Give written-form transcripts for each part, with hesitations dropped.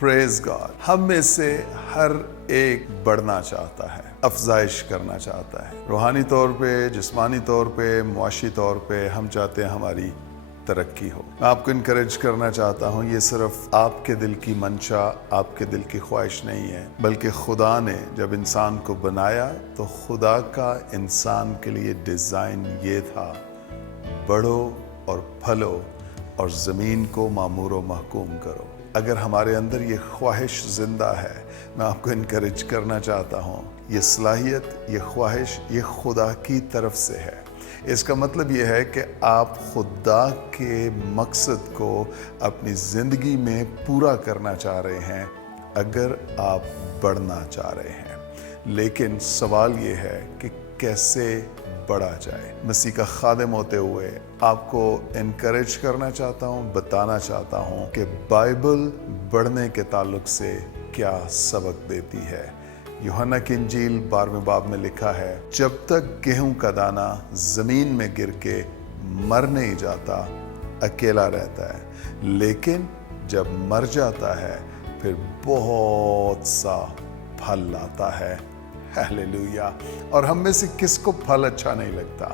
Praise God. हम में से हर एक बढ़ना चाहता है, अफजाइश करना चाहता है, रूहानी तौर पे, जिस्मानी तौर पे, मुआशी तौर पे। हम चाहते हैं हमारी तरक्की हो। मैं आपको इनकरेज करना चाहता हूँ, ये सिर्फ आपके दिल की मंशा, आपके दिल की ख्वाहिश नहीं है, बल्कि खुदा ने जब इंसान को बनाया तो खुदा का इंसान के लिए डिज़ाइन ये था, बढ़ो और फलो और ज़मीन को मामूर व महकूम करो। अगर हमारे अंदर ये ख्वाहिश ज़िंदा है, मैं आपको इनकरेज करना चाहता हूँ, ये सलाहियत, ये ख्वाहिश, ये खुदा की तरफ से है। इसका मतलब ये है कि आप खुदा के मकसद को अपनी ज़िंदगी में पूरा करना चाह रहे हैं अगर आप बढ़ना चाह रहे हैं। लेकिन सवाल ये है कि कैसे बढ़ा जाए। मसीह का खादिम होते हुए आपको इनकरेज करना चाहता हूँ, बताना चाहता हूँ कि बाइबल बढ़ने के ताल्लुक से क्या सबक देती है। यूहन्ना की इंजील 12वें बाब में लिखा है, जब तक गेहूं का दाना जमीन में गिर के मर नहीं जाता अकेला रहता है, लेकिन जब मर जाता है फिर बहुत सा फल लाता है। हालेलुया। और हम में से किसको फल अच्छा नहीं लगता?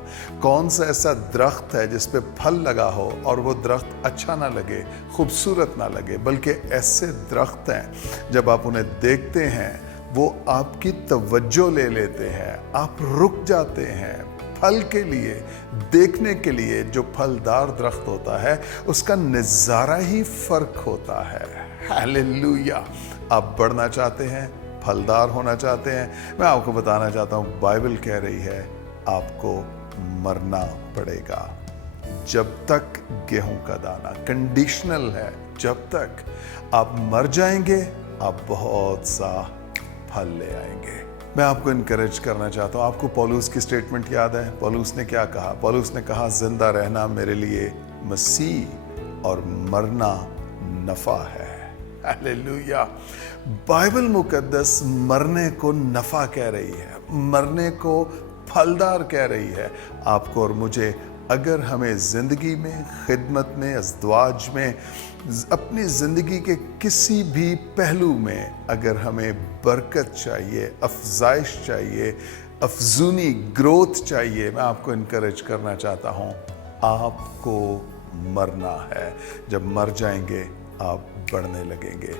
कौन सा ऐसा दरख्त है जिस पे फल लगा हो और वो दरख्त अच्छा ना लगे, खूबसूरत ना लगे? बल्कि ऐसे दरख्त हैं जब आप उन्हें देखते हैं वो आपकी तवज्जो ले लेते हैं, आप रुक जाते हैं फल के लिए, देखने के लिए। जो फलदार दरख्त होता है उसका नज़ारा ही फर्क होता है। हालेलुया। आप बढ़ना चाहते हैं, फलदार होना चाहते हैं, मैं आपको बताना चाहता हूँ, बाइबल कह रही है आपको मरना पड़ेगा। जब तक गेहूं का दाना, कंडीशनल है, जब तक आप मर जाएंगे आप बहुत सा फल ले आएंगे। मैं आपको इनकरेज करना चाहता हूँ। आपको पौलुस की स्टेटमेंट याद है? पौलुस ने क्या कहा? पौलुस ने कहा, जिंदा रहना मेरे लिए मसीह और मरना नफा है। हालेलुया। बाइबल मुकद्दस मरने को नफा कह रही है, मरने को फलदार कह रही है। आपको और मुझे, अगर हमें जिंदगी में, खिदमत में, अज़दवाज में, अपनी जिंदगी के किसी भी पहलू में अगर हमें बरकत चाहिए, अफजाइश चाहिए, अफजूनी ग्रोथ चाहिए, मैं आपको इनकरेज करना चाहता हूँ, आपको मरना है। जब मर जाएंगे आप बढ़ने लगेंगे।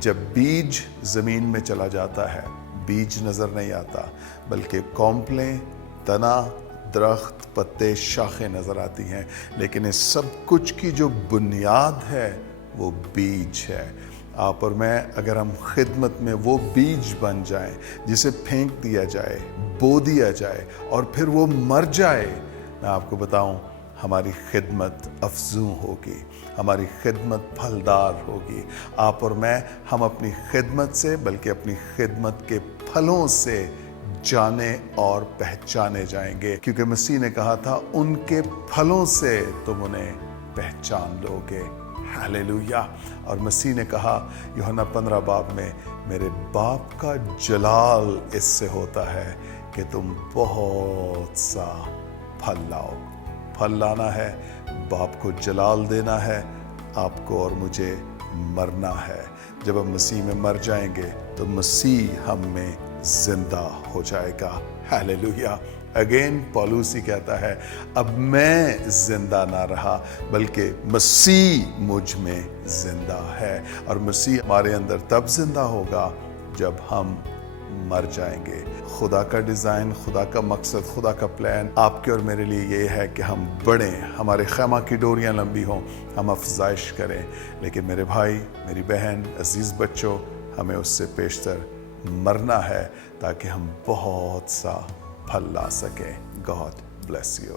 जब बीज जमीन में चला जाता है, बीज नजर नहीं आता, बल्कि कॉम्पलें, तना, दरख्त, पत्ते, शाखें नजर आती हैं। लेकिन इस सब कुछ की जो बुनियाद है वो बीज है। आप और मैं, अगर हम खिदमत में वो बीज बन जाएं जिसे फेंक दिया जाए, बो दिया जाए और फिर वो मर जाए, मैं आपको बताऊं, हमारी खिदमत अफजू होगी, हमारी खिदमत फलदार होगी। आप और मैं, हम अपनी खिदमत से, बल्कि अपनी खिदमत के फलों से जाने और पहचाने जाएंगे, क्योंकि मसीह ने कहा था, उनके फलों से तुम उन्हें पहचान लोगे। हालेलुया। और मसीह ने कहा यूहन्ना 15 बाब में, मेरे बाप का जलाल इससे होता है कि तुम बहुत सा फल लाओ। फल लाना है, बाप को जलाल देना है, आपको और मुझे मरना है। जब हम मसीह में मर जाएंगे तो मसीह हम में जिंदा हो जाएगा। हालेलुया। अगेन पौलुस ही कहता है, अब मैं जिंदा ना रहा बल्कि मसीह मुझ में जिंदा है। और मसीह हमारे अंदर तब जिंदा होगा जब हम मर जाएंगे। खुदा का डिज़ाइन, खुदा का मकसद, खुदा का प्लान आपके और मेरे लिए ये है कि हम बढ़ें, हमारे खैमा की डोरियां लंबी हों, हम अफजाइश करें। लेकिन मेरे भाई, मेरी बहन, अजीज़ बच्चों, हमें उससे पेशतर मरना है ताकि हम बहुत सा फल ला सकें। God bless you.